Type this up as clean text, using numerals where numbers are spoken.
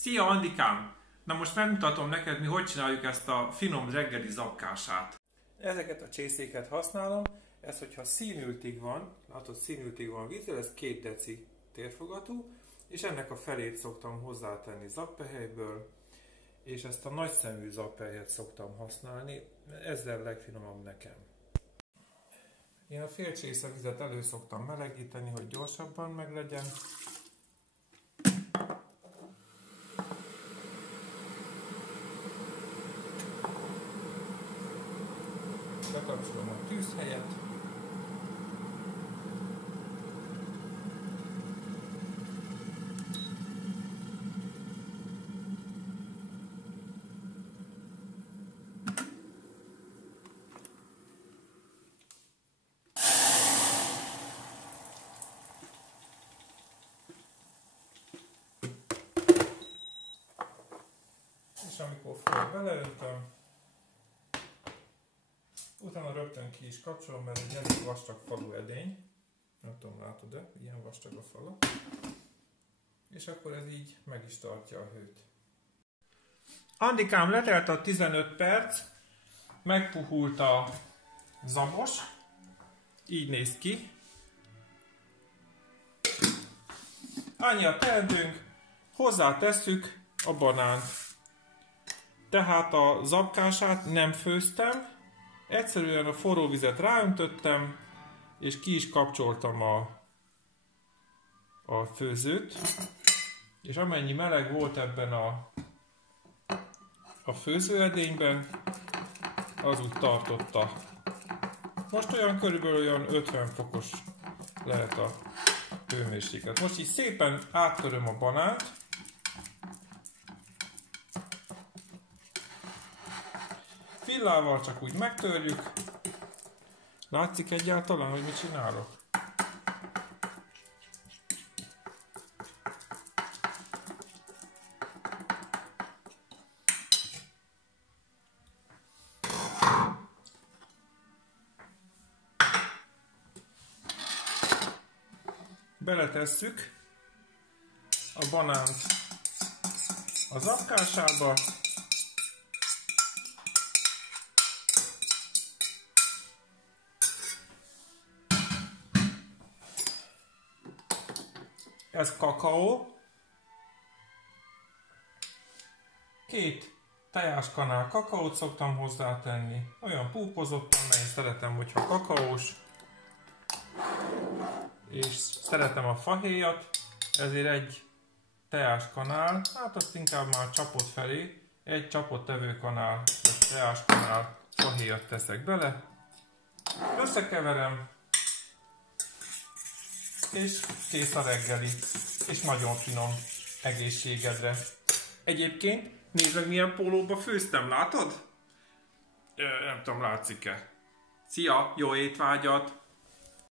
Szia Andikám! Na most megmutatom neked, mi hogy csináljuk ezt a finom reggeli zapkását. Ezeket a csészéket használom, ez hogyha színültig van, látod színültig van vízzel, ez 2 deci térfogatú, és ennek a felét szoktam hozzátenni zappehelyből, és ezt a nagyszemű zappehelyet szoktam használni, ezzel legfinomabb nekem. Én a fél csésze vizet elő szoktam melegíteni, hogy gyorsabban meglegyen. Bekapcsolom a tűzhelyet. És amikor folyik, beleöntöm. Utána rögtön ki is kapcsolom, mert egy elég vastag falú edény. Nem tudom, látod-e? Ilyen vastag a fala. És akkor ez így meg is tartja a hőt. Andikám, letelt a 15 perc, megpuhult a zabos. Így néz ki. Annyi a teendőnk, hozzátesszük a banánt. Tehát a zapkását nem főztem, egyszerűen a forró vizet ráöntöttem, és ki is kapcsoltam a főzőt, és amennyi meleg volt ebben a főzőedényben, az úgy tartotta. Most körülbelül olyan 50 fokos lehet a hőmérséklet. Most így szépen áttöröm a banánt, villával csak úgy megtörjük. Látszik egyáltalán, hogy mit csinálok? Beletesszük a banánt a zapkásába. Ez kakaó, 2 tejáskanál kakaót szoktam hozzátenni, olyan púpozottan, mert én szeretem, hogyha kakaós, és szeretem a fahéjat, ezért 1 tejáskanál, hát azt inkább már csapott felé, 1 csapott tevőkanál, vagy tejáskanál fahéjat teszek bele, összekeverem, és kész a reggeli, és nagyon finom egészségedre. Egyébként, nézd meg milyen pólóba főztem, látod? Nem tudom, látszik-e? Szia, jó étvágyat!